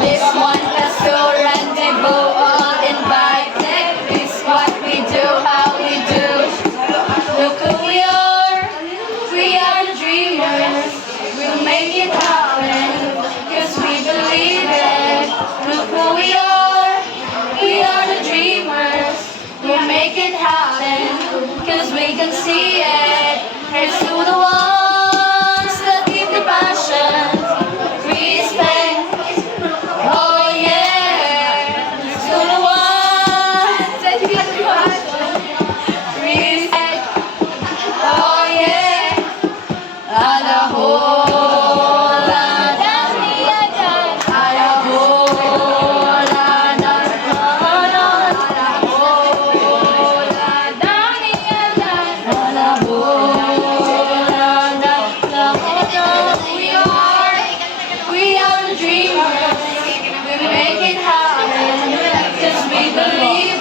This one has to rendezvous, all invited. This what we do, how we do. Look who we are the dreamers. We'll make it happen, cause we believe it. Look who we are the dreamers. We'll make it happen, cause we can see it. Here's to the ones that keep the passion. Respect, oh yeah. To the ones that keep the passion. Respect, oh yeah. Alahola, Daniela, Alahola, Alahola, Daniela, Alahola. We are the dreamers. We make it happen, 'cause we believe